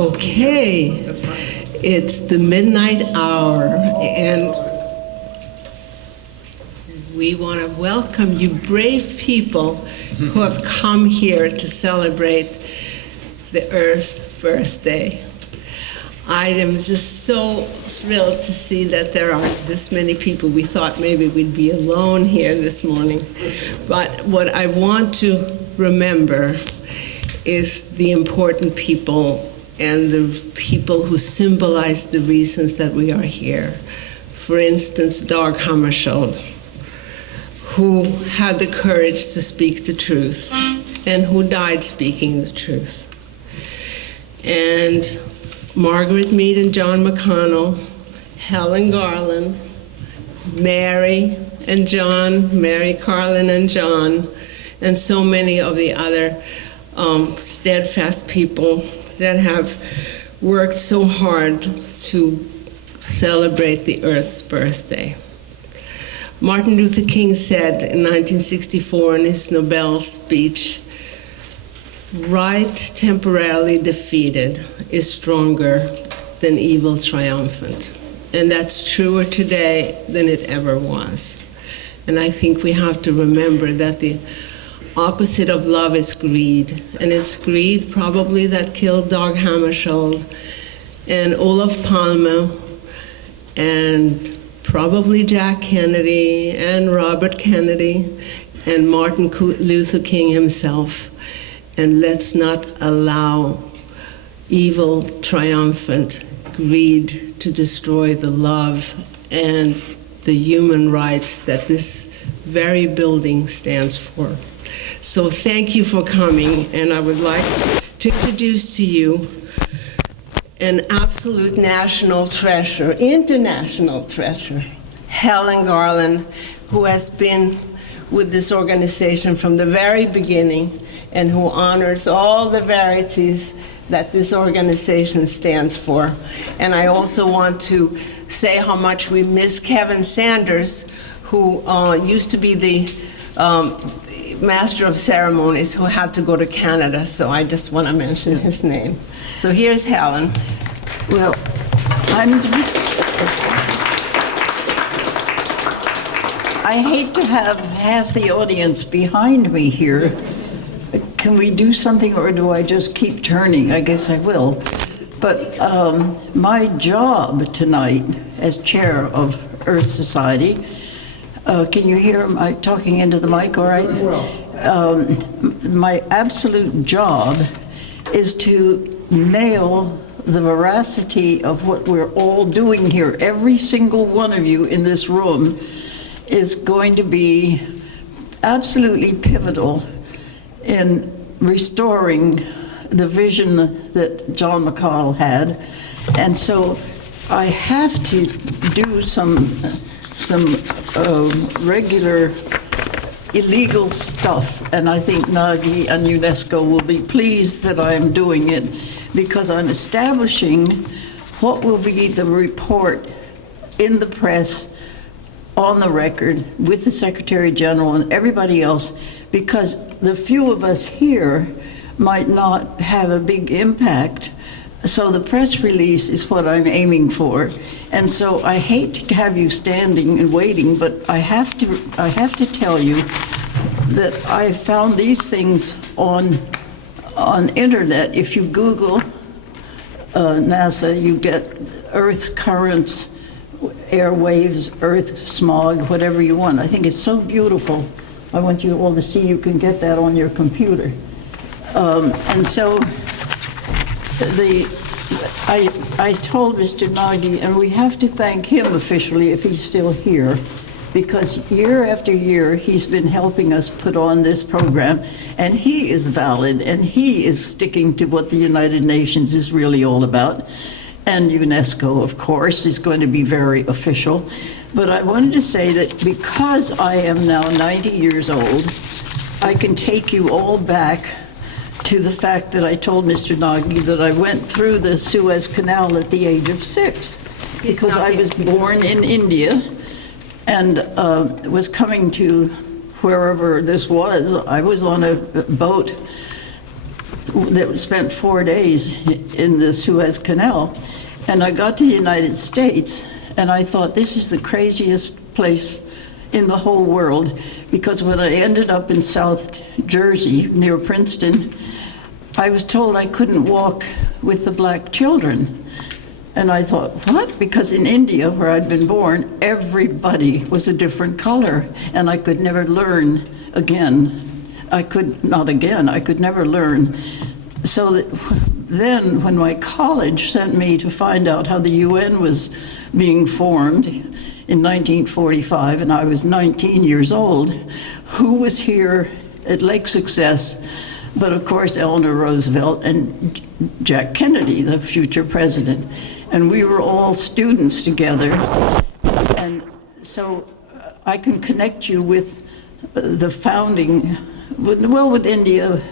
Okay, it's the midnight hour, and we want to welcome you brave people who have come here to celebrate the Earth's birthday. I am just so thrilled to see that there are this many people. We thought maybe we'd be alone here this morning. But what I want to remember is the important people and the people who symbolize the reasons that we are here. For instance, Dag Hammarskjöld, who had the courage to speak the truth and who died speaking the truth. And Margaret Mead and John McConnell, Helen Garland, Mary and John, Mary Carlin and John, and so many of the other steadfast people that have worked so hard to celebrate the Earth's birthday. Martin Luther King said in 1964 in his Nobel speech, "Right temporarily defeated is stronger than evil triumphant." And that's truer today than it ever was. And I think we have to remember that the opposite of love is greed. And it's greed probably that killed Dag Hammarskjöld and Olof Palme and probably Jack Kennedy and Robert Kennedy and Martin Luther King himself. And let's not allow evil triumphant greed to destroy the love and the human rights that this very building stands for. So thank you for coming, and I would like to introduce to you an absolute national treasure, international treasure, Helen Garland, who has been with this organization from the very beginning and who honors all the verities that this organization stands for. And I also want to say how much we miss Kevin Sanders, who used to be the master of ceremonies, who had to go to Canada, so I just want to mention his name. So here's Helen. Well, I hate to have half the audience behind me here. Can we do something, or do I just keep turning? I guess I will. But my job tonight as chair of Earth Society, can you hear my talking into the mic all right? My absolute job is to nail the veracity of what we're all doing here. Every single one of you in this room is going to be absolutely pivotal in restoring the vision that John McConnell had. And so I have to do some regular illegal stuff, and I think Nagy and UNESCO will be pleased that I am doing it, because I'm establishing what will be the report in the press, on the record, with the Secretary General and everybody else, because the few of us here might not have a big impact. So the press release is what I'm aiming for. And so I hate to have you standing and waiting, but I have to tell you that I found these things on internet. If you Google NASA, you get Earth's currents, airwaves, Earth smog, whatever you want. I think it's so beautiful. I want you all to see. You can get that on your computer. And so I told Mr. Nagy, and we have to thank him officially if he's still here, because year after year he's been helping us put on this program, and he is valid, and he is sticking to what the United Nations is really all about. And UNESCO, of course, is going to be very official. But I wanted to say that because I am now 90 years old, I can take you all back to the fact that I told Mr. Nagy that I went through the Suez Canal at the age of 6, because I was born in India and was coming to wherever this was. I was on a boat that spent 4 days in the Suez Canal. And I got to the United States, and I thought, this is the craziest place in the whole world, because when I ended up in South Jersey, near Princeton, I was told I couldn't walk with the black children. And I thought, what? Because in India, where I'd been born, everybody was a different color, and I could never learn again. I could never learn. So then, when my college sent me to find out how the UN was being formed in 1945, and I was 19 years old, who was here at Lake Success but, of course, Eleanor Roosevelt and Jack Kennedy, the future president. And we were all students together. And so I can connect you with the founding, with India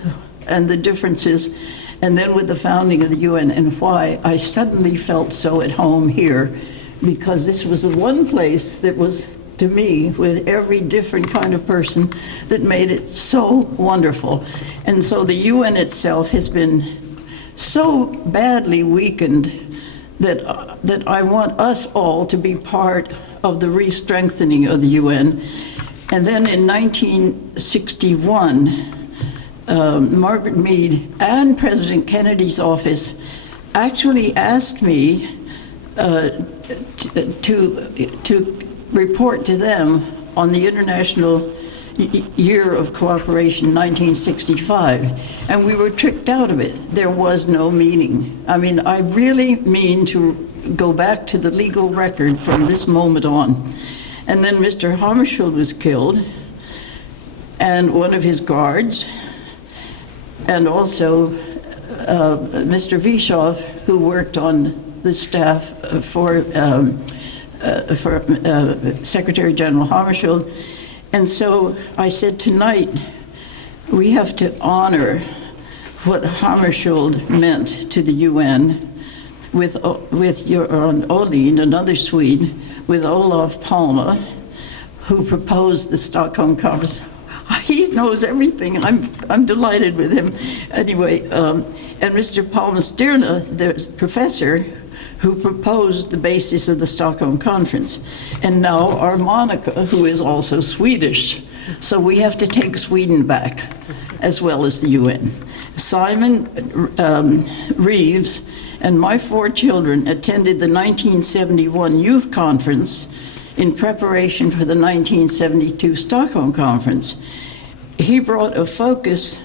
and the differences, and then with the founding of the UN, and why I suddenly felt so at home here, because this was the one place that was, to me, with every different kind of person, that made it so wonderful. And so the UN itself has been so badly weakened that I want us all to be part of the re-strengthening of the UN. And then in 1961, Margaret Mead and President Kennedy's office actually asked me to report to them on the International Year of Cooperation, 1965, and we were tricked out of it. There was no meeting. I mean, I really mean to go back to the legal record from this moment on. And then Mr. Hammarskjöld was killed, and one of his guards, and also Mr. Vishov, who worked on the staff for Secretary General Hammarskjöld. And so I said, tonight we have to honor what Hammarskjöld meant to the UN with Göran Olin, another Swede, with Olof Palme, who proposed the Stockholm Conference. He knows everything. I'm delighted with him. Anyway, and Mr. Palme-Stirna, the professor, who proposed the basis of the Stockholm Conference. And now our Monica, who is also Swedish. So we have to take Sweden back, as well as the UN. Simon Reeves and my 4 children attended the 1971 Youth Conference in preparation for the 1972 Stockholm Conference. He brought a focus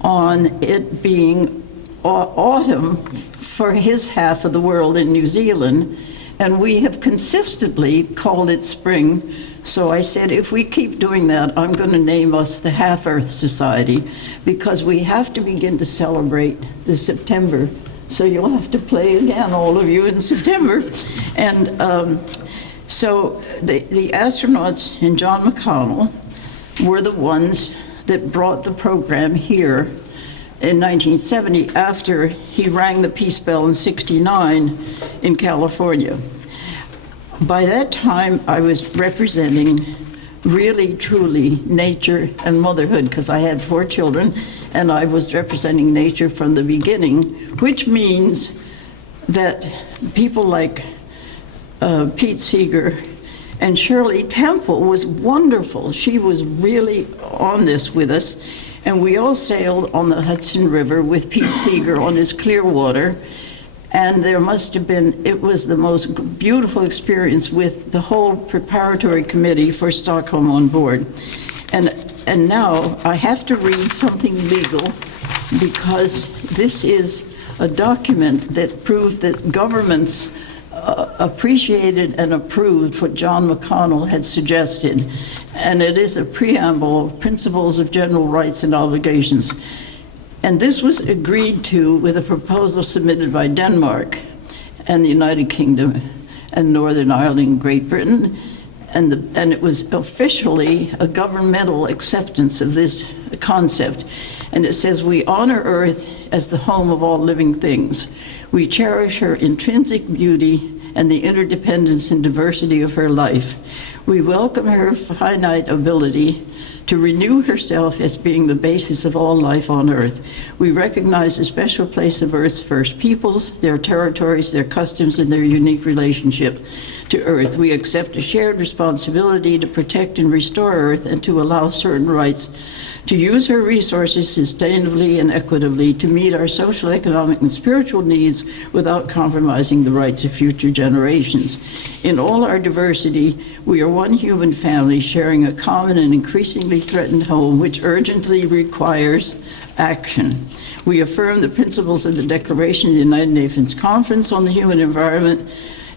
on it being autumn for his half of the world in New Zealand, and we have consistently called it spring. So I said, if we keep doing that, I'm going to name us the Half-Earth Society, because we have to begin to celebrate the September. So you'll have to play again, all of you, in September. And so the astronauts and John McConnell were the ones that brought the program here in 1970, after he rang the peace bell in '69 in California. By that time, I was representing really, truly nature and motherhood, because I had 4 children, and I was representing nature from the beginning, which means that people like Pete Seeger and Shirley Temple was wonderful. She was really on this with us. And we all sailed on the Hudson River with Pete Seeger on his Clearwater. And there must have been, it was the most beautiful experience with the whole preparatory committee for Stockholm on board. And now I have to read something legal, because this is a document that proved that governments appreciated and approved what John McConnell had suggested. And it is a preamble of Principles of General Rights and Obligations. And this was agreed to with a proposal submitted by Denmark and the United Kingdom and Northern Ireland and Great Britain. And it was officially a governmental acceptance of this concept. And it says, we honor Earth as the home of all living things. We cherish her intrinsic beauty and the interdependence and diversity of her life. We welcome her finite ability to renew herself as being the basis of all life on Earth. We recognize the special place of Earth's first peoples, their territories, their customs, and their unique relationship to Earth. We accept a shared responsibility to protect and restore Earth and to allow certain rights to use her resources sustainably and equitably to meet our social, economic, and spiritual needs without compromising the rights of future generations. In all our diversity, we are one human family sharing a common and increasingly threatened home which urgently requires action. We affirm the principles of the Declaration of the United Nations Conference on the Human Environment,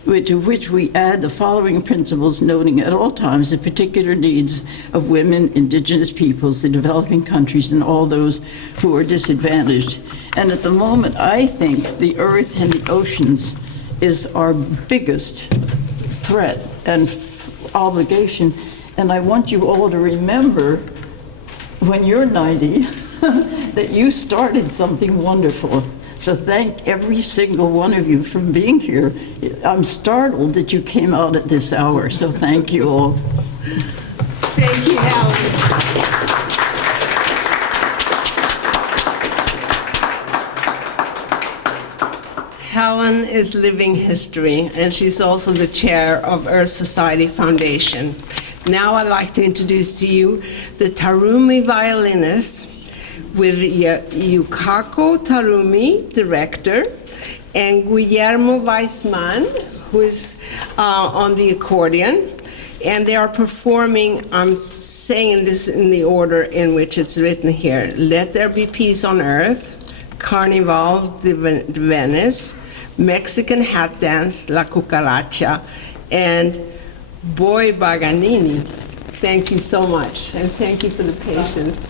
to which we add the following principles, noting at all times the particular needs of women, indigenous peoples, the developing countries, and all those who are disadvantaged. And at the moment, I think the earth and the oceans is our biggest threat and obligation. And I want you all to remember, when you're 90, that you started something wonderful. So thank every single one of you for being here. I'm startled that you came out at this hour, so thank you all. Thank you, Helen. Helen is living history, and she's also the chair of Earth Society Foundation. Now I'd like to introduce to you the Tarumi violinist, with Yukako Tarumi, director, and Guillermo Weissman, who is on the accordion. And they are performing, I'm saying this in the order in which it's written here, Let There Be Peace on Earth, Carnival de Venice, Mexican Hat Dance, La Cucaracha, and Boy Paganini. Thank you so much, and thank you for the patience.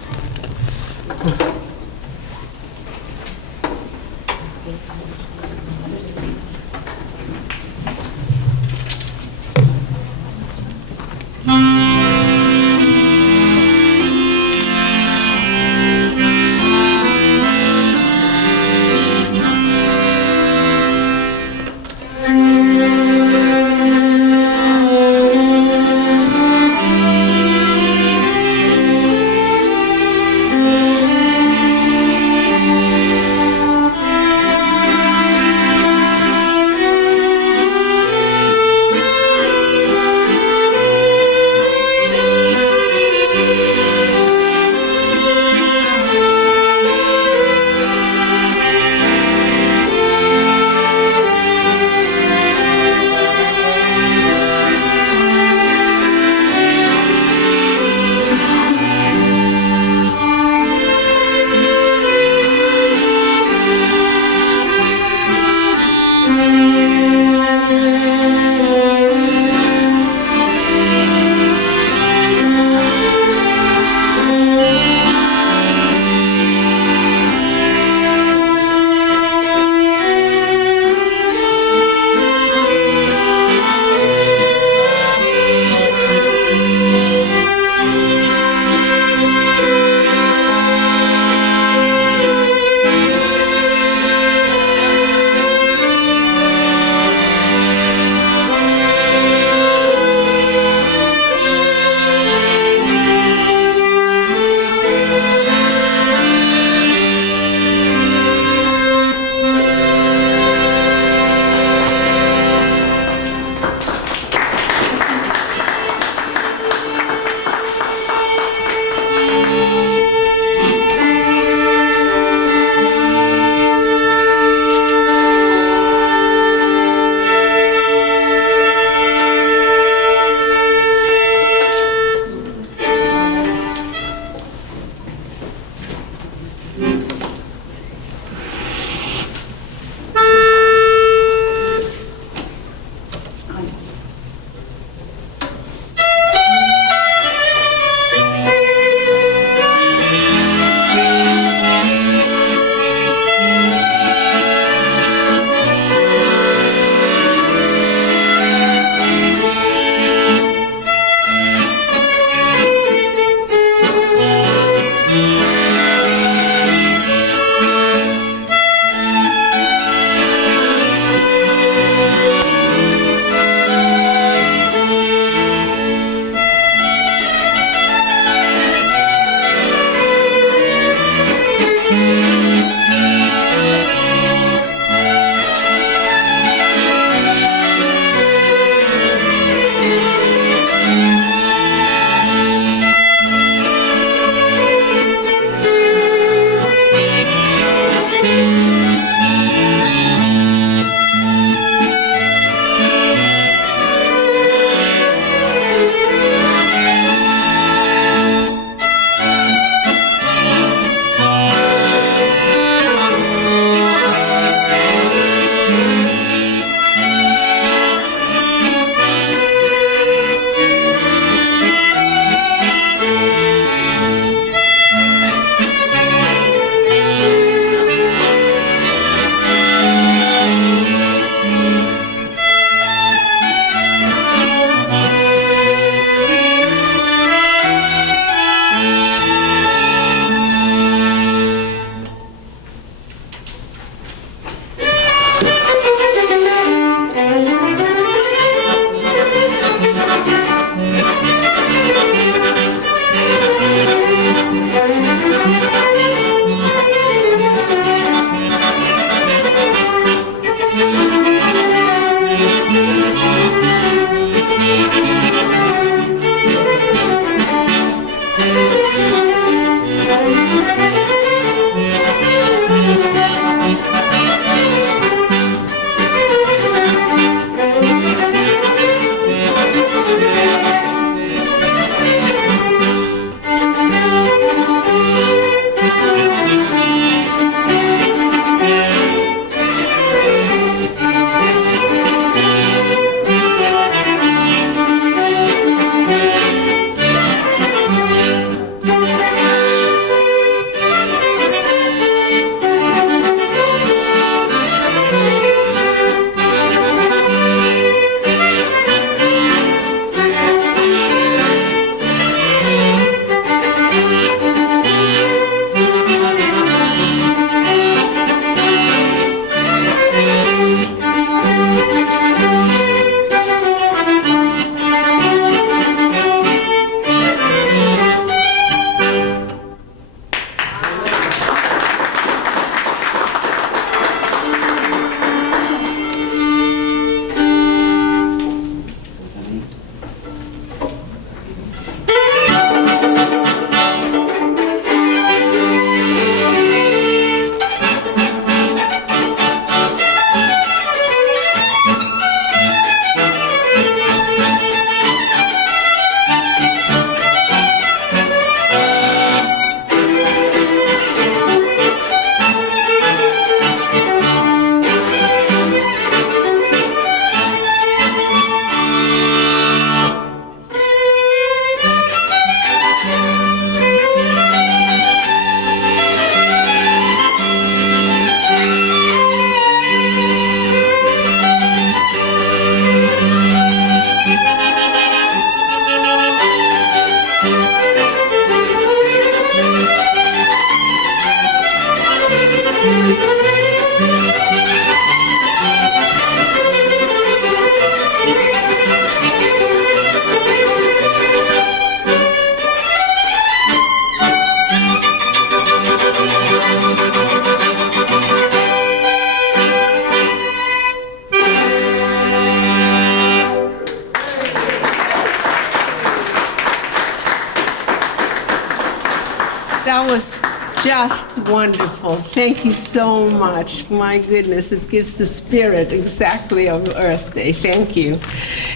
was just wonderful. Thank you so much. My goodness, it gives the spirit exactly of Earth Day. Thank you.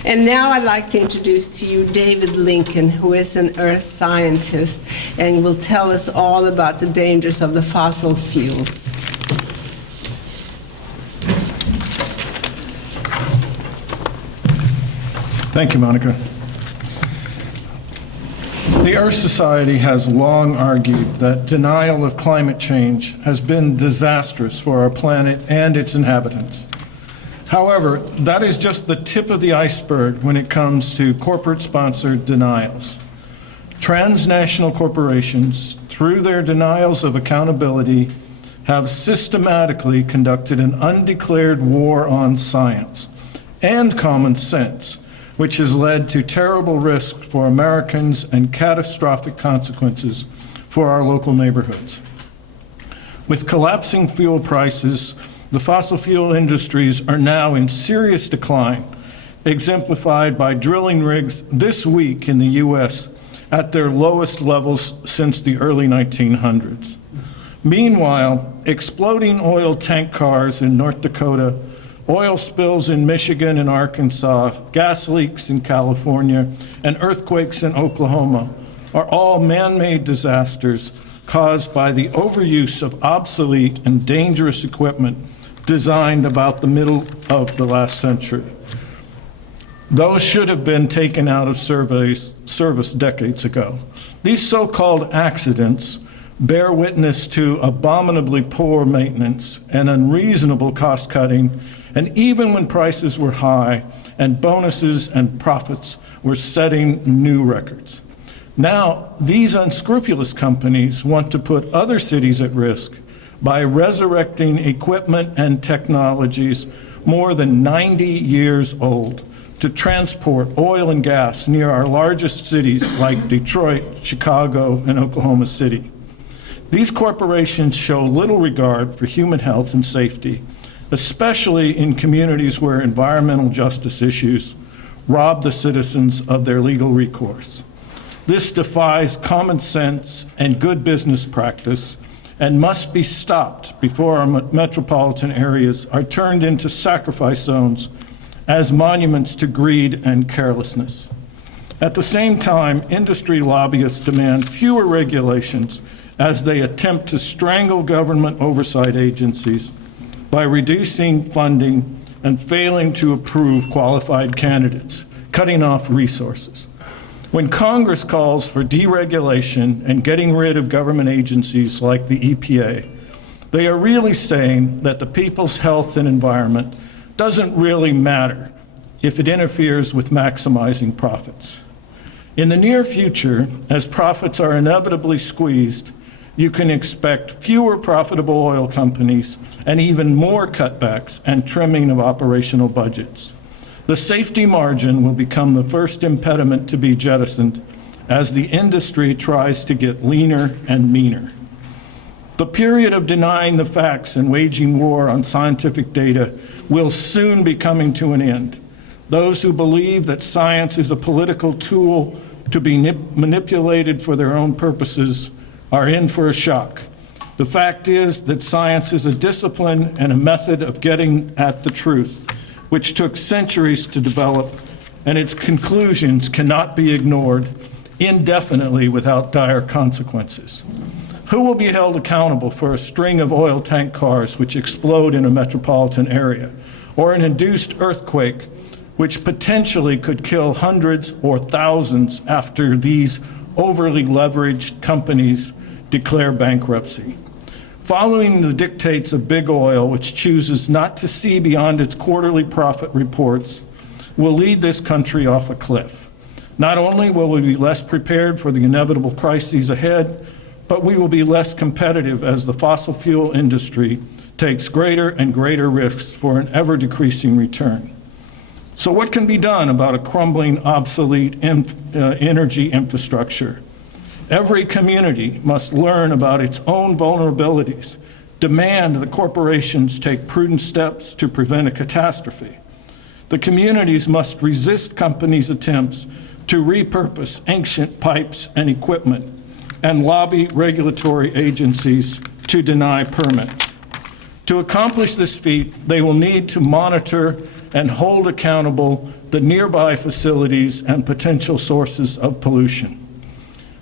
And now I'd like to introduce to you David Lincoln, who is an earth scientist and will tell us all about the dangers of the fossil fuels. Thank you, Monica. The Earth Society has long argued that denial of climate change has been disastrous for our planet and its inhabitants. However, that is just the tip of the iceberg when it comes to corporate-sponsored denials. Transnational corporations, through their denials of accountability, have systematically conducted an undeclared war on science and common sense, which has led to terrible risk for Americans and catastrophic consequences for our local neighborhoods. With collapsing fuel prices, the fossil fuel industries are now in serious decline, exemplified by drilling rigs this week in the US at their lowest levels since the early 1900s. Meanwhile, exploding oil tank cars in North Dakota, oil spills in Michigan and Arkansas, gas leaks in California, and earthquakes in Oklahoma are all man-made disasters caused by the overuse of obsolete and dangerous equipment designed about the middle of the last century. Those should have been taken out of service decades ago. These so-called accidents bear witness to abominably poor maintenance and unreasonable cost-cutting, and even when prices were high and bonuses and profits were setting new records. Now, these unscrupulous companies want to put other cities at risk by resurrecting equipment and technologies more than 90 years old to transport oil and gas near our largest cities like Detroit, Chicago, and Oklahoma City. These corporations show little regard for human health and safety, especially in communities where environmental justice issues rob the citizens of their legal recourse. This defies common sense and good business practice and must be stopped before our metropolitan areas are turned into sacrifice zones as monuments to greed and carelessness. At the same time, industry lobbyists demand fewer regulations as they attempt to strangle government oversight agencies by reducing funding and failing to approve qualified candidates, cutting off resources. When Congress calls for deregulation and getting rid of government agencies like the EPA, they are really saying that the people's health and environment doesn't really matter if it interferes with maximizing profits. In the near future, as profits are inevitably squeezed, you can expect fewer profitable oil companies and even more cutbacks and trimming of operational budgets. The safety margin will become the first impediment to be jettisoned as the industry tries to get leaner and meaner. The period of denying the facts and waging war on scientific data will soon be coming to an end. Those who believe that science is a political tool to be manipulated for their own purposes are in for a shock. The fact is that science is a discipline and a method of getting at the truth, which took centuries to develop, and its conclusions cannot be ignored indefinitely without dire consequences. Who will be held accountable for a string of oil tank cars which explode in a metropolitan area, or an induced earthquake which potentially could kill hundreds or thousands after these overly leveraged companies declare bankruptcy? Following the dictates of big oil, which chooses not to see beyond its quarterly profit reports, will lead this country off a cliff. Not only will we be less prepared for the inevitable crises ahead, but we will be less competitive as the fossil fuel industry takes greater and greater risks for an ever-decreasing return. So what can be done about a crumbling, obsolete energy infrastructure? Every community must learn about its own vulnerabilities, demand that corporations take prudent steps to prevent a catastrophe. The communities must resist companies' attempts to repurpose ancient pipes and equipment and lobby regulatory agencies to deny permits. To accomplish this feat, they will need to monitor and hold accountable the nearby facilities and potential sources of pollution.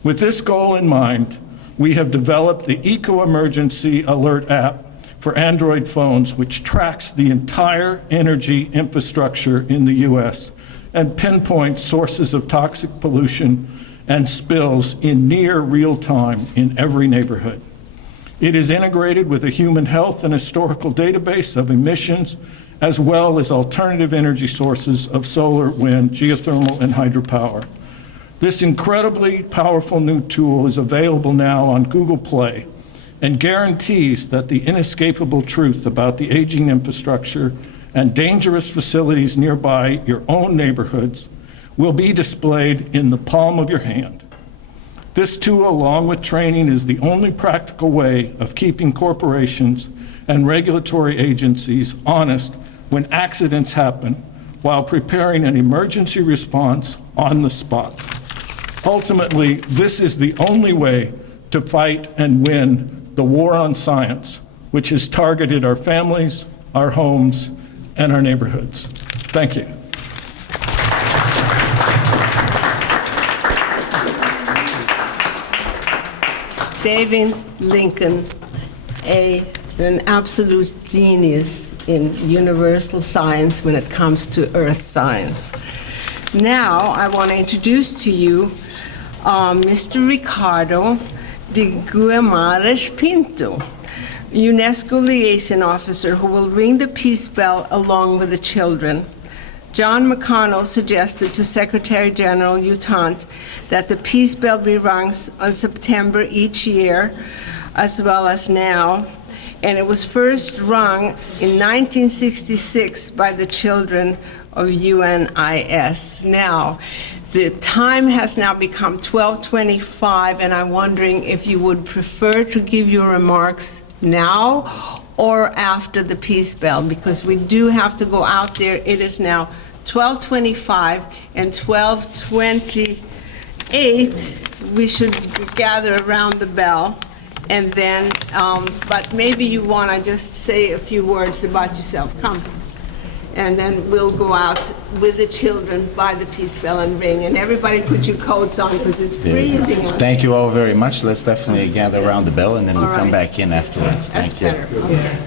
With this goal in mind, we have developed the Eco Emergency Alert app for Android phones, which tracks the entire energy infrastructure in the U.S. and pinpoints sources of toxic pollution and spills in near real time in every neighborhood. It is integrated with a human health and historical database of emissions, as well as alternative energy sources of solar, wind, geothermal, and hydropower. This incredibly powerful new tool is available now on Google Play and guarantees that the inescapable truth about the aging infrastructure and dangerous facilities nearby your own neighborhoods will be displayed in the palm of your hand. This tool, along with training, is the only practical way of keeping corporations and regulatory agencies honest when accidents happen while preparing an emergency response on the spot. Ultimately, this is the only way to fight and win the war on science, which has targeted our families, our homes, and our neighborhoods. Thank you. David Lincoln, an absolute genius in universal science when it comes to earth science. Now, I want to introduce to you Mr. Ricardo de Guimarães Pinto, UNESCO liaison officer who will ring the peace bell along with the children. John McConnell suggested to Secretary General Utant that the peace bell be rung on September each year, as well as now, and it was first rung in 1966 by the children of UNIS. Now, the time has now become 12:25, and I'm wondering if you would prefer to give your remarks now or after the peace bell, because we do have to go out there. It is now 12:25 and 12:28. We should gather around the bell, and then, but maybe you want to just say a few words about yourself. Come. And then we'll go out with the children by the peace bell and ring. And everybody put your coats on because it's freezing. Thank you all very much. Let's definitely gather around the bell and then we'll come right. back in afterwards. That's Thank you. better. Okay.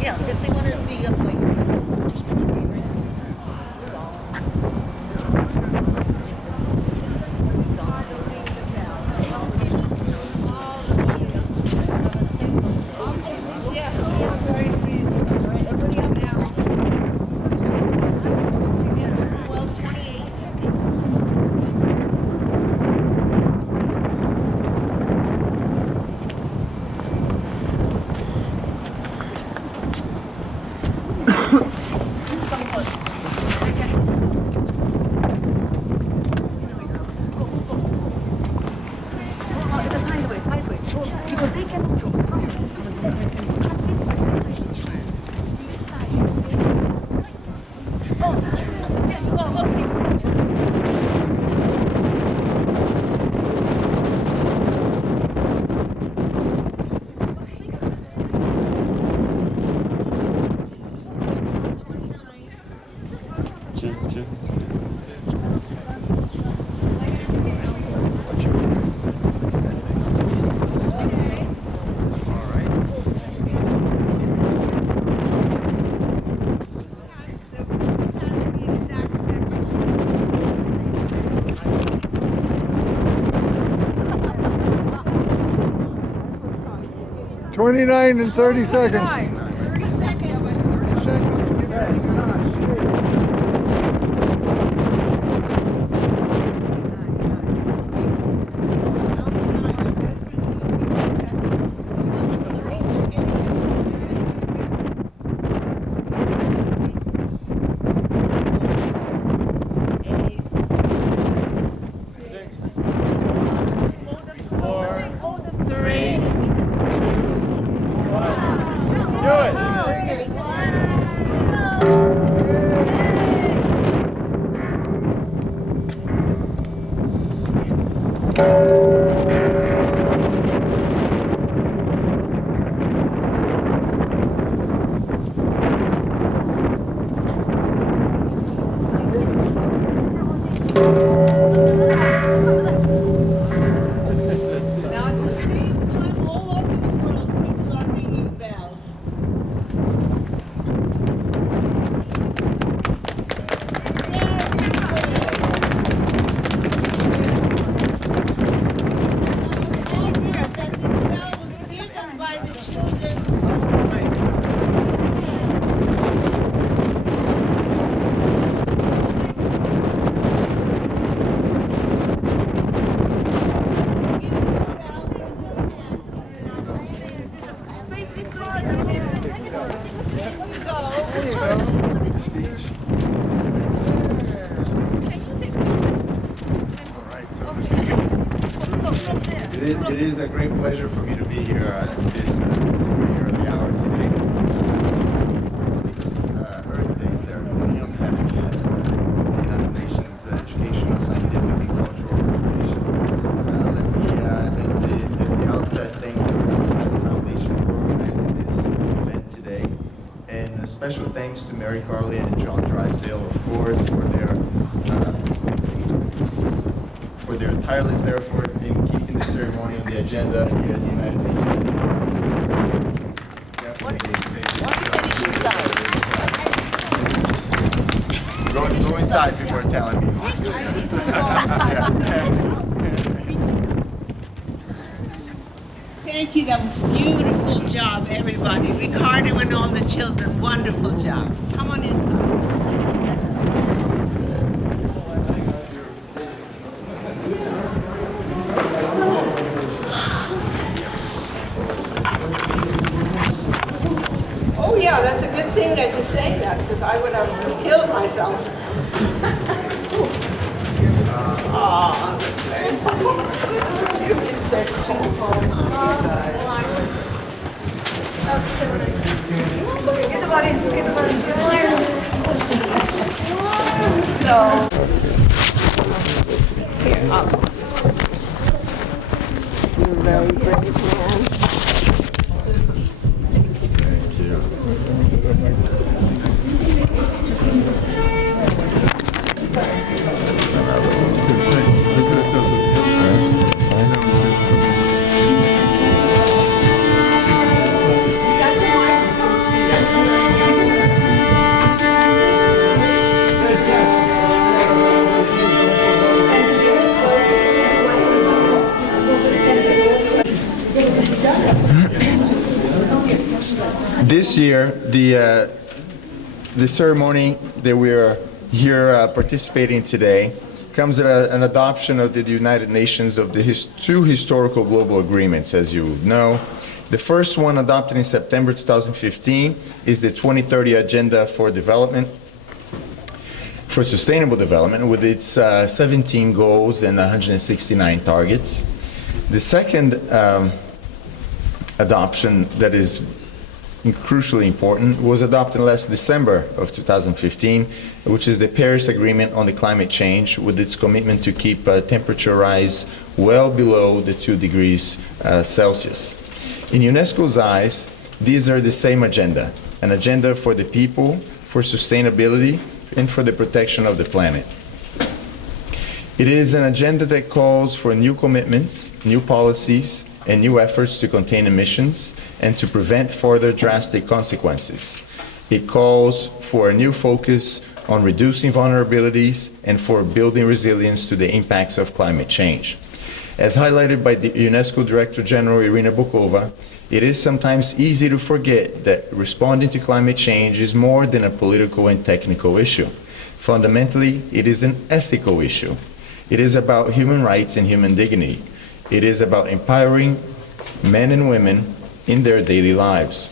Yeah, if they want to be up by Twenty-nine and 30 seconds. It is a great pleasure for me to be here at this very early hour today. 46 Earth Day ceremony on behalf of UNESCO, the United Nations Educational, Scientific, and Cultural Organization. At the outset, thank the Earth Society Foundation for organizing this event today. And a special thanks to Mary Carlin and John Drysdale, of course, for their tireless effort in keeping the ceremony on the agenda here at the United Nations. Go inside, people are telling me. Thank you. That was a beautiful job, everybody. Ricardo and all the children, wonderful job. Come on inside. Oh yeah, that's a good thing that you say that, because I would have killed myself. Oh, that's very sweet. You can say so, here, up. You're very brave man. This year, the ceremony that we are here participating today comes at an adoption of the United Nations of the two historical global agreements, as you know. The first one, adopted in September 2015, is the 2030 Agenda for Development, for Sustainable Development, with its 17 goals and 169 targets. The second adoption that is crucially important was adopted last December of 2015, which is the Paris Agreement on the Climate Change, with its commitment to keep temperature rise well below the 2 degrees Celsius. In UNESCO's eyes, these are the same agenda, an agenda for the people, for sustainability, and for the protection of the planet. It is an agenda that calls for new commitments, new policies, and new efforts to contain emissions and to prevent further drastic consequences. It calls for a new focus on reducing vulnerabilities and for building resilience to the impacts of climate change. As highlighted by the UNESCO Director General Irina Bokova, it is sometimes easy to forget that responding to climate change is more than a political and technical issue. Fundamentally, it is an ethical issue. It is about human rights and human dignity. It is about empowering men and women in their daily lives.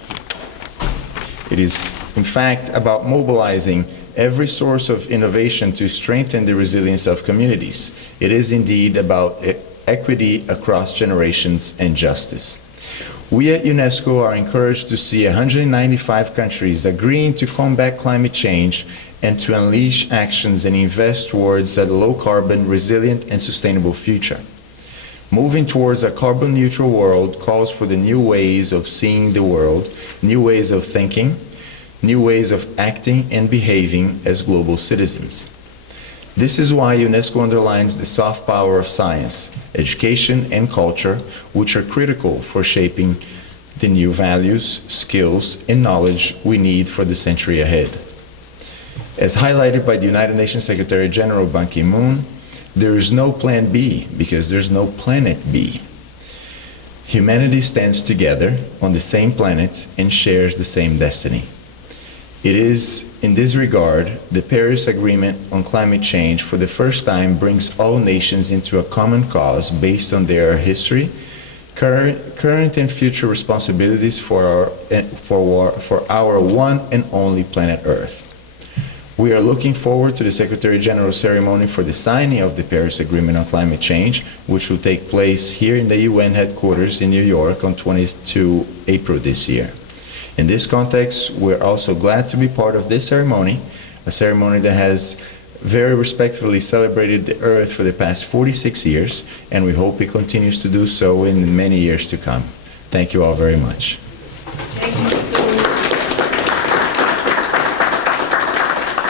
It is, in fact, about mobilizing every source of innovation to strengthen the resilience of communities. It is indeed about equity across generations and justice. We at UNESCO are encouraged to see 195 countries agreeing to combat climate change and to unleash actions and invest towards a low-carbon, resilient, and sustainable future. Moving towards a carbon-neutral world calls for the new ways of seeing the world, new ways of thinking, new ways of acting and behaving as global citizens. This is why UNESCO underlines the soft power of science, education, and culture, which are critical for shaping the new values, skills, and knowledge we need for the century ahead. As highlighted by the United Nations Secretary General Ban Ki-moon, there is no plan B because there's no planet B. Humanity stands together on the same planet and shares the same destiny. It is, in this regard, the Paris Agreement on Climate Change for the first time brings all nations into a common cause based on their history, current and future responsibilities for our one and only planet Earth. We are looking forward to the Secretary General's ceremony for the signing of the Paris Agreement on Climate Change, which will take place here in the UN headquarters in New York on 22 April this year. In this context, we're also glad to be part of this ceremony, a ceremony that has very respectfully celebrated the Earth for the past 46 years, and we hope it continues to do so in many years to come. Thank you all very much. Thank you so much.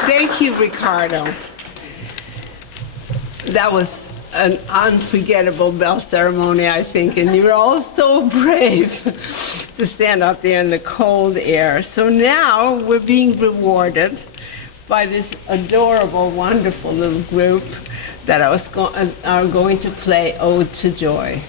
Thank you, Ricardo. That was an unforgettable bell ceremony, I think, and you were all so brave to stand out there in the cold air. So now we're being rewarded by this adorable, wonderful little group that are going to play Ode to Joy.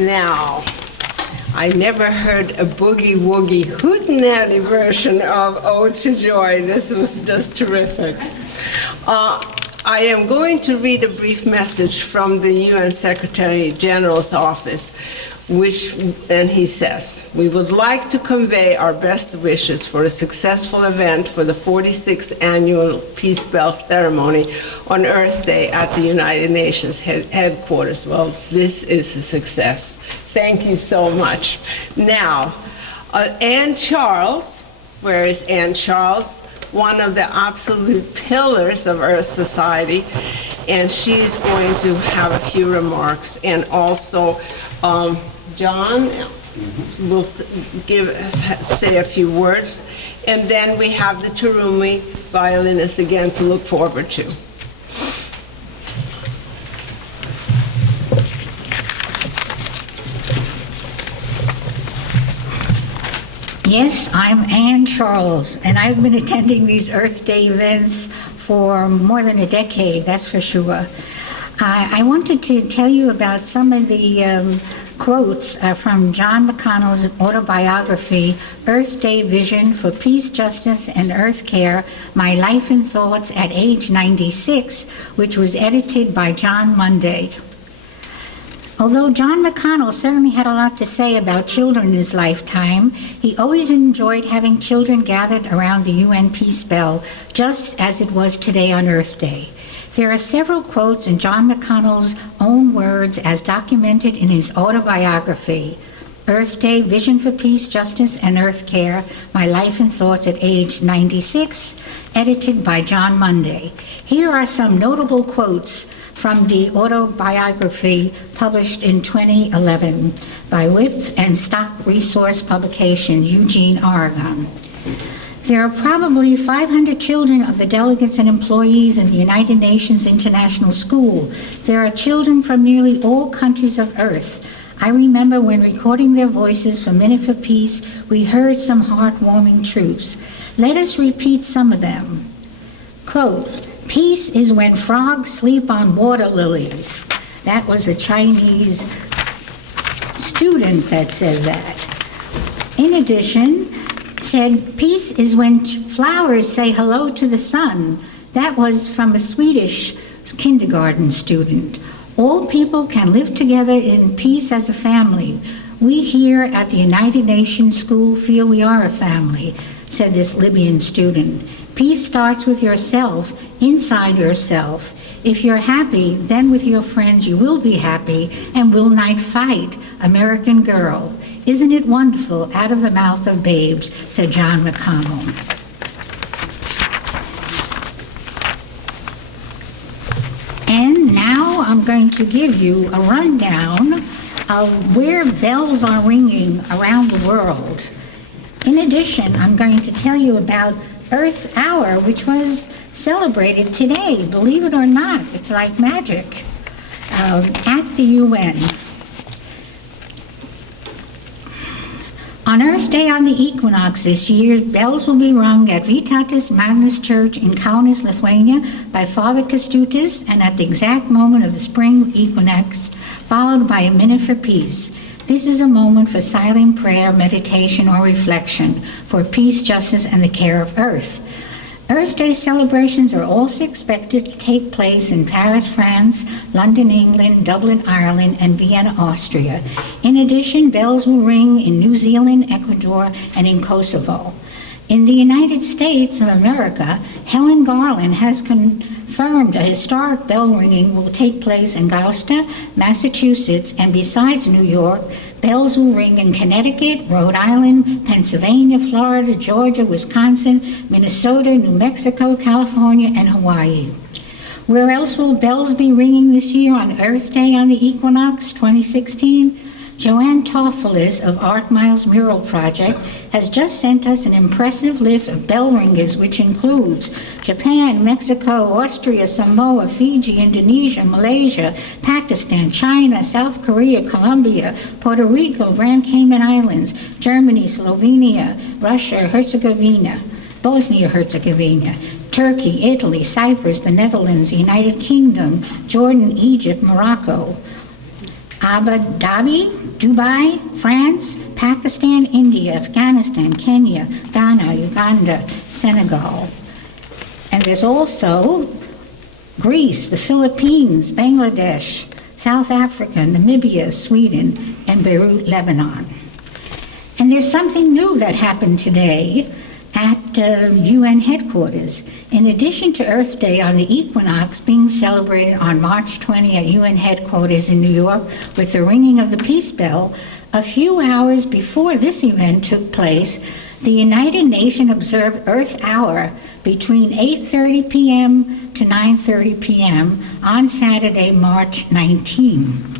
Now, I never heard a boogie-woogie hootenanny version of Ode to Joy. This was just terrific. I am going to read a brief message from the UN Secretary General's office, and he says, "We would like to convey our best wishes for a successful event for the 46th annual Peace Bell ceremony on Earth Day at the United Nations headquarters." Well, this is a success. Thank you so much. Now, Ann Charles, where is Ann Charles? One of the absolute pillars of Earth Society, and she's going to have a few remarks, and also John, will say a few words, and then we have the Turumi violinist again to look forward to. Yes, I'm Ann Charles, and I've been attending these Earth Day events for more than a decade, that's for sure. I wanted to tell you about some of the quotes from John McConnell's autobiography, Earth Day Vision for Peace, Justice, and Earth Care, My Life and Thoughts at Age 96, which was edited by John Monday. Although John McConnell certainly had a lot to say about children in his lifetime, he always enjoyed having children gathered around the UN Peace Bell, just as it was today on Earth Day. There are several quotes in John McConnell's own words as documented in his autobiography, Earth Day, Vision for Peace, Justice, and Earth Care, My Life and Thoughts at Age 96, edited by John Monday. Here are some notable quotes from the autobiography published in 2011 by Whip and Stock Resource Publication, Eugene, Oregon. There are probably 500 children of the delegates and employees in the United Nations International School. There are children from nearly all countries of Earth. I remember when recording their voices for Minute for Peace, we heard some heartwarming truths. Let us repeat some of them. Quote, "Peace is when frogs sleep on water lilies." That was a Chinese student that said that. In addition, said, "Peace is when flowers say hello to the sun." That was from a Swedish kindergarten student. "All people can live together in peace as a family. We here at the United Nations School feel we are a family," said this Libyan student. "Peace starts with yourself, inside yourself. If you're happy, then with your friends you will be happy and will not fight. American girl. Isn't it wonderful? Out of the mouth of babes," said John McConnell. And now I'm going to give you a rundown of where bells are ringing around the world. In addition, I'm going to tell you about Earth Hour, which was celebrated today, believe it or not. It's like magic, at the UN. On Earth Day on the Equinox this year, bells will be rung at Vytautas Magnus Church in Kaunas, Lithuania, by Father Kęstutis, and at the exact moment of the spring equinox, followed by a minute for peace. This is a moment for silent prayer, meditation, or reflection for peace, justice, and the care of Earth. Earth Day celebrations are also expected to take place in Paris, France, London, England, Dublin, Ireland, and Vienna, Austria. In addition, bells will ring in New Zealand, Ecuador, and in Kosovo. In the United States of America, Helen Garland has confirmed a historic bell ringing will take place in Gloucester, Massachusetts, and besides New York, bells will ring in Connecticut, Rhode Island, Pennsylvania, Florida, Georgia, Wisconsin, Minnesota, New Mexico, California, and Hawaii. Where else will bells be ringing this year on Earth Day on the Equinox 2016? Joanne Toffelis of Art Miles Mural Project has just sent us an impressive list of bell ringers, which includes Japan, Mexico, Austria, Samoa, Fiji, Indonesia, Malaysia, Pakistan, China, South Korea, Colombia, Puerto Rico, Grand Cayman Islands, Germany, Slovenia, Russia, Herzegovina, Bosnia-Herzegovina, Turkey, Italy, Cyprus, the Netherlands, the United Kingdom, Jordan, Egypt, Morocco, Abu Dhabi, Dubai, France, Pakistan, India, Afghanistan, Kenya, Ghana, Uganda, Senegal. And there's also Greece, the Philippines, Bangladesh, South Africa, Namibia, Sweden, and Beirut, Lebanon. And there's something new that happened today at UN headquarters. In addition to Earth Day on the Equinox being celebrated on March 20 at UN headquarters in New York with the ringing of the Peace Bell, a few hours before this event took place, the United Nations observed Earth Hour between 8:30 p.m. to 9:30 p.m. on Saturday, March 19.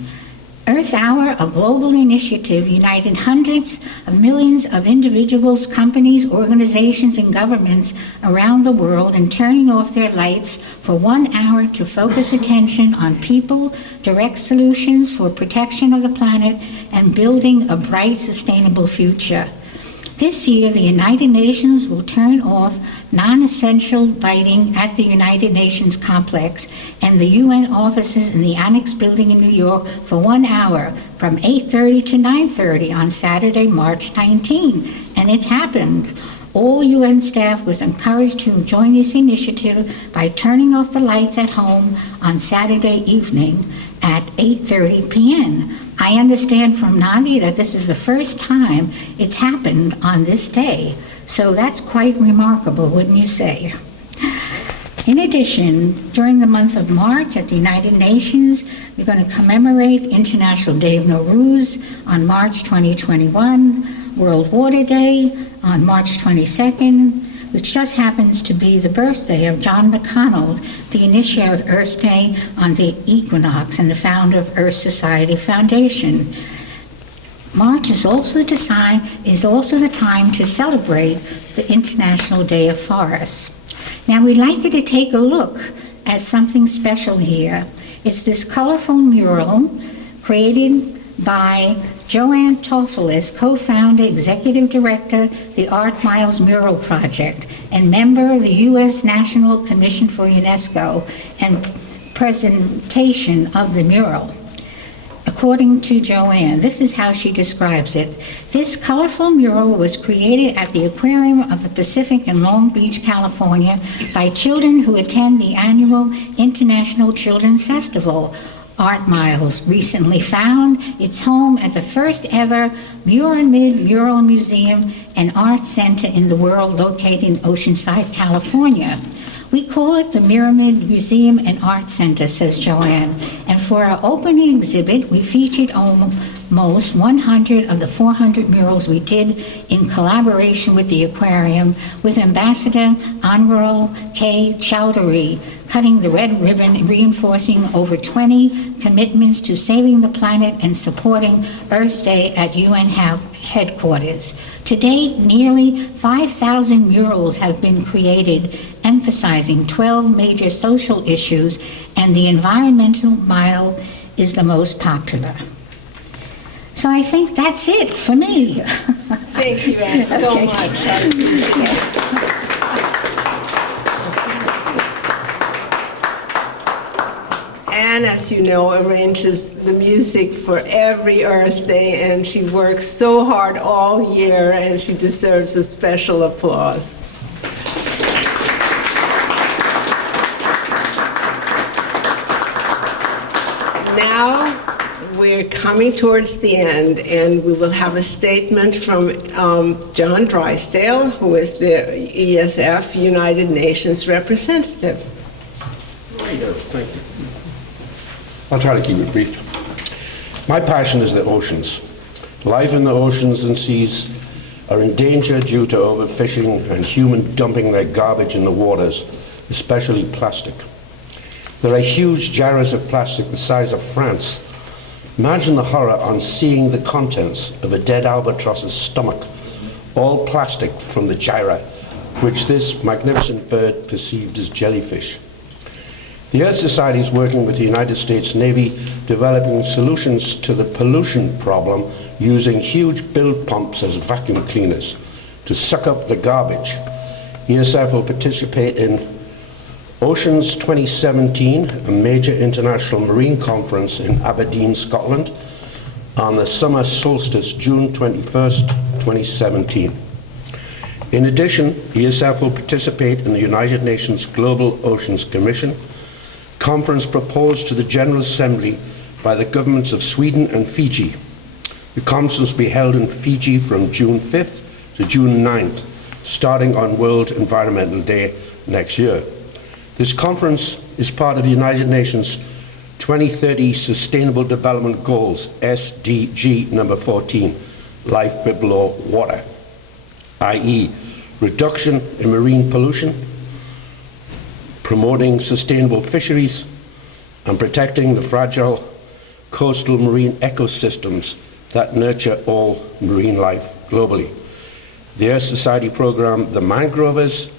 Earth Hour, a global initiative uniting hundreds of millions of individuals, companies, organizations, and governments around the world in turning off their lights for 1 hour to focus attention on people, direct solutions for protection of the planet, and building a bright, sustainable future. This year, the United Nations will turn off non-essential lighting at the United Nations complex and the UN offices in the Annex building in New York for 1 hour from 8:30 to 9:30 on Saturday, March 19. And it's happened. All UN staff was encouraged to join this initiative by turning off the lights at home on Saturday evening at 8:30 p.m. I understand from Nagi that this is the first time it's happened on this day. So that's quite remarkable, wouldn't you say? In addition, during the month of March at the United Nations, we're going to commemorate International Day of Nowruz on March 2021, World Water Day on March 22nd, which just happens to be the birthday of John McConnell, the initiator of Earth Day on the Equinox and the founder of Earth Society Foundation. March is also the time to celebrate the International Day of Forests. Now we'd like you to take a look at something special here. It's this colorful mural created by Joanne Tofelis, co-founder, executive director, the Art Miles Mural Project, and member of the U.S. National Commission for UNESCO, and presentation of the mural. According to Joanne, this is how she describes it. This colorful mural was created at the Aquarium of the Pacific in Long Beach, California, by children who attend the annual International Children's Festival. Art Miles recently found its home at the first ever Pyramid Mural Museum and Art Center in the world located in Oceanside, California. We call it the Pyramid Museum and Art Center, says Joanne. And for our opening exhibit, we featured almost 100 of the 400 murals we did in collaboration with the aquarium, with Ambassador Anwarul K. Chowdhury cutting the red ribbon and reinforcing over 20 commitments to saving the planet and supporting Earth Day at UN headquarters. To date, nearly 5,000 murals have been created, emphasizing 12 major social issues, and the environmental mile is the most popular. So I think that's it for me. Thank you, Anne, so Okay. much. I appreciate it. Anne, as you know, arranges the music for every Earth Day, and she works so hard all year, and she deserves a special applause. Now, we're coming towards the end, and we will have a statement from John Drysdale, who is the ESF United Nations representative. Thank you. I'll try to keep it brief. My passion is the oceans. Life in the oceans and seas are in danger due to overfishing and human dumping their garbage in the waters, especially plastic. There are huge gyres of plastic the size of France. Imagine the horror on seeing the contents of a dead albatross's stomach, all plastic from the gyre, which this magnificent bird perceived as jellyfish. The Earth Society is working with the United States Navy, developing solutions to the pollution problem using huge bilge pumps as vacuum cleaners to suck up the garbage. ESF will participate in Oceans 2017, a major international marine conference in Aberdeen, Scotland, on the summer solstice, June 21st, 2017. In addition, ESF will participate in the United Nations Global Oceans Commission conference proposed to the General Assembly by the governments of Sweden and Fiji. The conference will be held in Fiji from June 5th to June 9th, starting on World Environmental Day next year. This conference is part of the United Nations 2030 Sustainable Development Goals, SDG number 14, life below water, i.e. reduction in marine pollution, promoting sustainable fisheries, and protecting the fragile coastal marine ecosystems that nurture all marine life globally. The Earth Society program, The Mangrovers,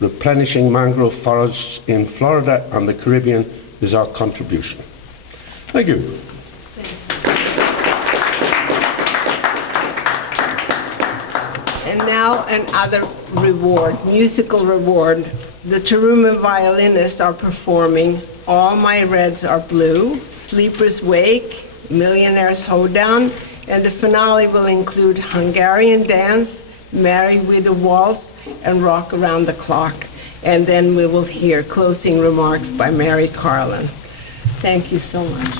replenishing mangrove forests in Florida and the Caribbean, is our contribution. Thank you. And now another reward, musical reward. The Taruma violinists are performing All My Reds Are Blue, Sleeper's Wake, Millionaire's Hoedown, and the finale will include Hungarian Dance, Merry Widow Waltz, and Rock Around the Clock. And then we will hear closing remarks by Mary Carlin. Thank you so much.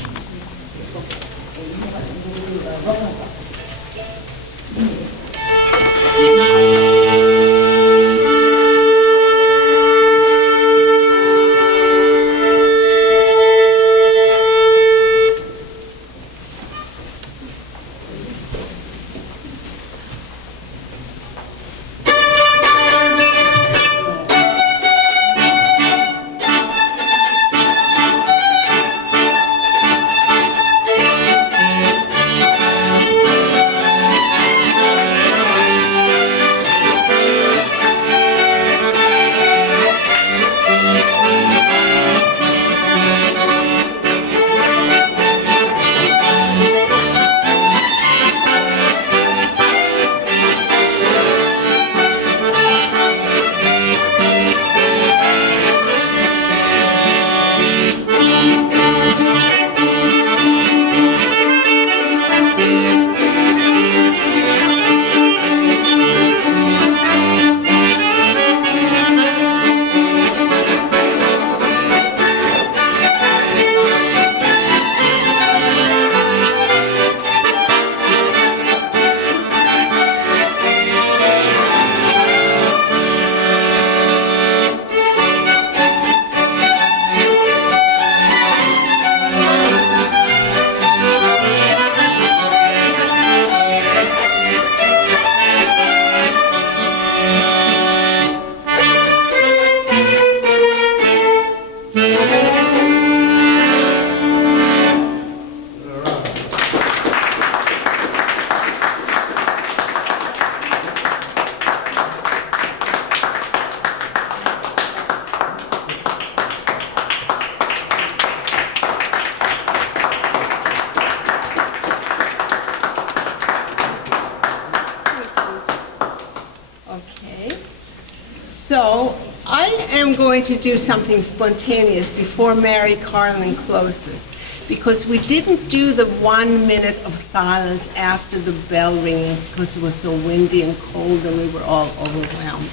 So I am going to do something spontaneous before Mary Carlin closes, because we didn't do the 1 minute of silence after the bell ringing because it was so windy and cold and we were all overwhelmed.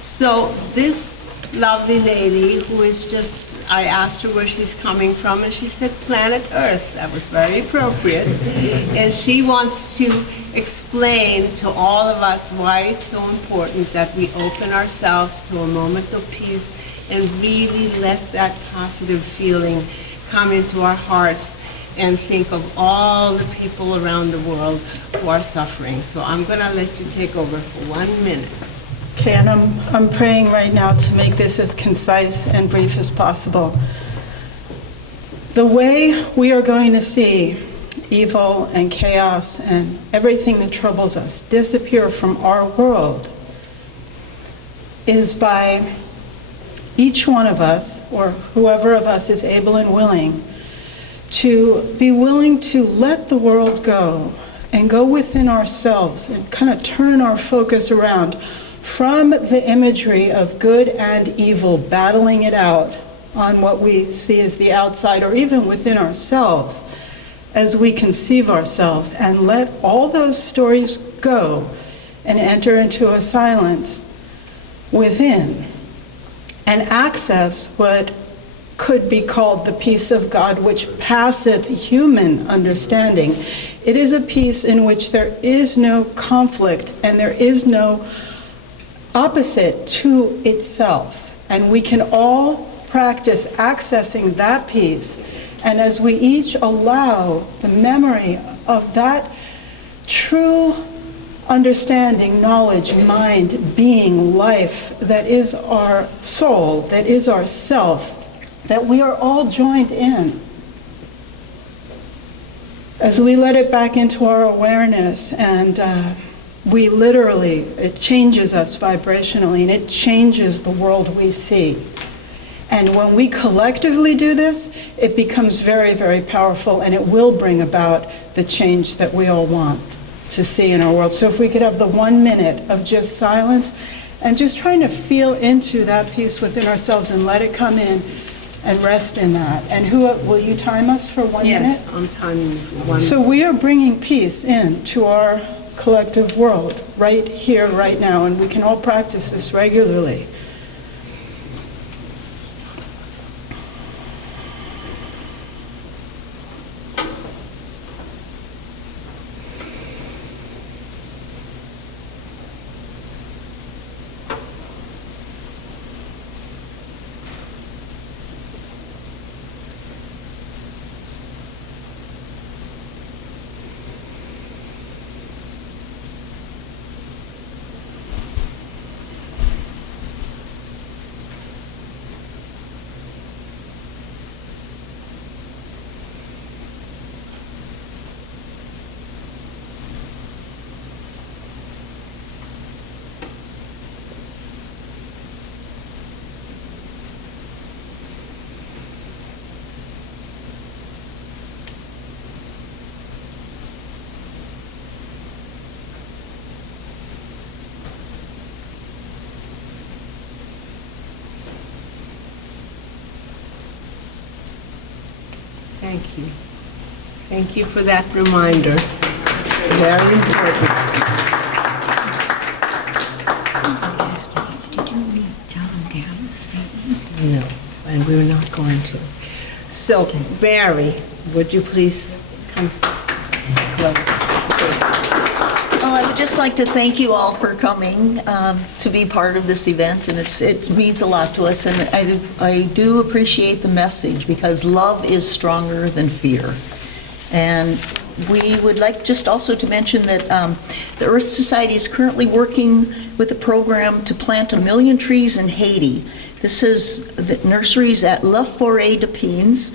So this lovely lady who is just, I asked her where she's coming from and she said planet Earth. That was very appropriate. And she wants to explain to all of us why it's so important that we open ourselves to a moment of peace and really let that positive feeling come into our hearts and think of all the people around the world who are suffering. So I'm going to let you take over for 1 minute. Okay, and I'm praying right now to make this as concise and brief as possible. The way we are going to see evil and chaos and everything that troubles us disappear from our world is by each one of us, or whoever of us is able and willing, to be willing to let the world go and go within ourselves and kind of turn our focus around from the imagery of good and evil, battling it out on what we see as the outside, or even within ourselves as we conceive ourselves, and let all those stories go and enter into a silence within and access what could be called the peace of God, which passeth human understanding. It is a peace in which there is no conflict and there is no opposite to itself. And we can all practice accessing that peace. And as we each allow the memory of that true understanding, knowledge, mind, being, life, that is our soul, that is our self, that we are all joined in. as we let it back into our awareness, and we literally, it changes us vibrationally, and it changes the world we see. And when we collectively do this, it becomes very, very powerful, and it will bring about the change that we all want to see in our world. So if we could have the 1 minute of just silence and just trying to feel into that peace within ourselves and let it come in and rest in that. And who will you time us for 1 minute? Yes, I'm timing you for 1 minute. So we are bringing peace into our collective world right here, right now, and we can all practice this regularly. Thank you. Thank you for that reminder. Very important. Did you read John Dow's statement? No, and we're not going to. So, Barry, would you please come close? Well, I would just like to thank you all for coming to be part of this event, and it means a lot to us. And I do appreciate the message, because love is stronger than fear. And we would like just also to mention that the Earth Society is currently working with a program to plant 1 million trees in Haiti. This is the nurseries at La Forêt de Pins,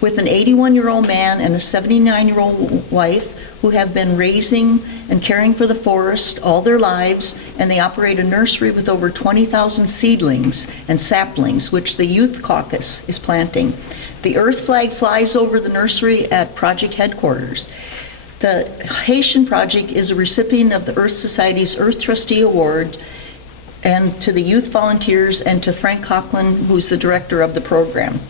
with an 81-year-old man and a 79-year-old wife who have been raising and caring for the forest all their lives, and they operate a nursery with over 20,000 seedlings and saplings, which the Youth Caucus is planting. The Earth flag flies over the nursery at project headquarters. The Haitian project is a recipient of the Earth Society's Earth Trustee Award, and to the youth volunteers and to Frank Coughlin, who's the director of the program.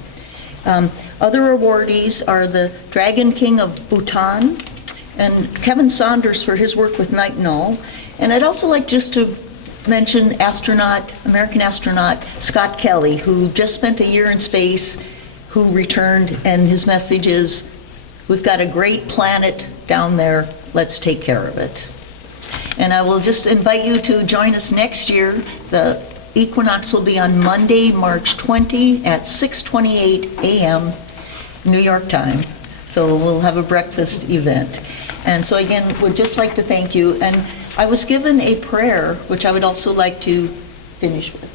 Other awardees are the Dragon King of Bhutan, and Kevin Saunders for his work with Night Null. And I'd also like just to mention American astronaut Scott Kelly, who just spent a year in space, who returned, and his message is, we've got a great planet down there, let's take care of it. And I will just invite you to join us next year. The Equinox will be on Monday, March 20 at 6:28 a.m. New York time. So we'll have a breakfast event. And so again, would just like to thank you. And I was given a prayer, which I would also like to finish with.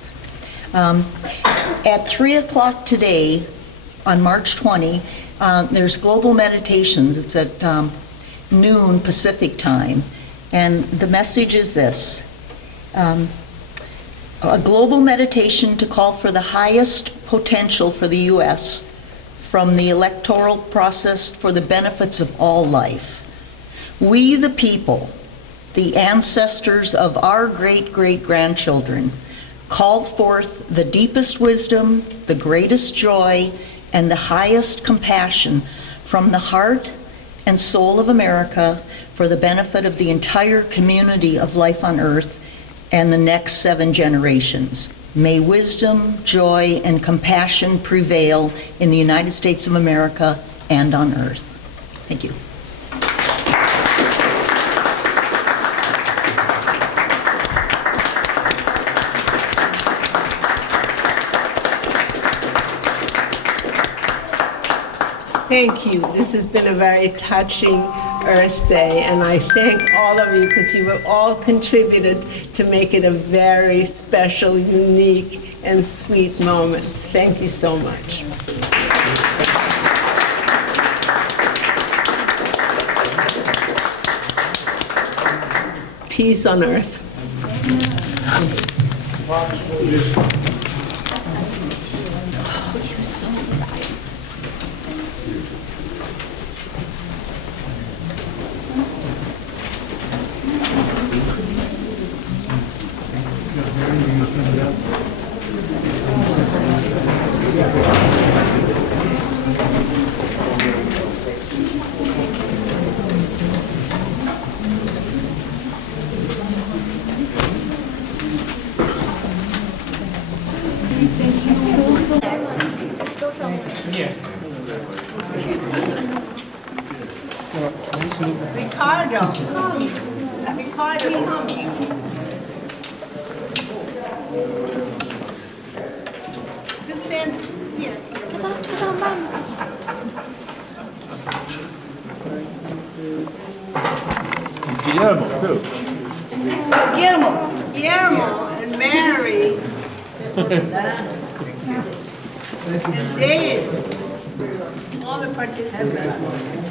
At 3 o'clock today, on March 20, there's global meditations. It's at noon Pacific time. And the message is this: a global meditation to call for the highest potential for the U.S. from the electoral process for the benefits of all life. We, the people, the ancestors of our great-great-grandchildren, call forth the deepest wisdom, the greatest joy, and the highest compassion from the heart and soul of America for the benefit of the entire community of life on Earth and the next 7 generations. May wisdom, joy, and compassion prevail in the United States of America and on Earth. Thank you. Thank you. This has been a very touching Earth Day, and I thank all of you because you have all contributed to make it a very special, unique, and sweet moment. Thank you so much. peace on earth. Ricardo. Just stand here. Guillermo, too. Guillermo and Mary. And Dave. All the participants.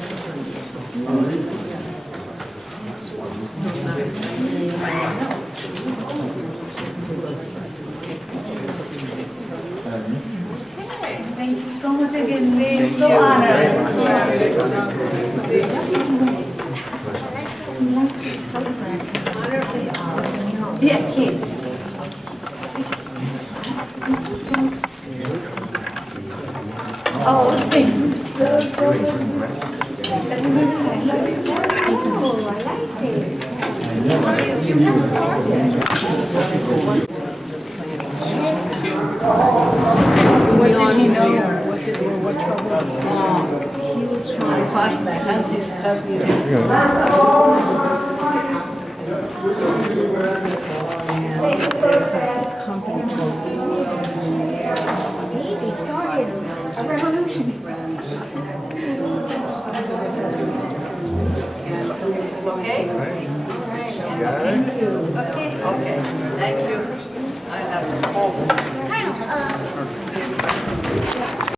Thank you so much again. We're so honored. Yes, kids. Oh, thanks. Oh, I like it. What did he know? What trouble was he? He was trying to find the houses. There's a company called See, they started a revolution. Okay? Got it? Okay. Thank you. I have to call. Kind of,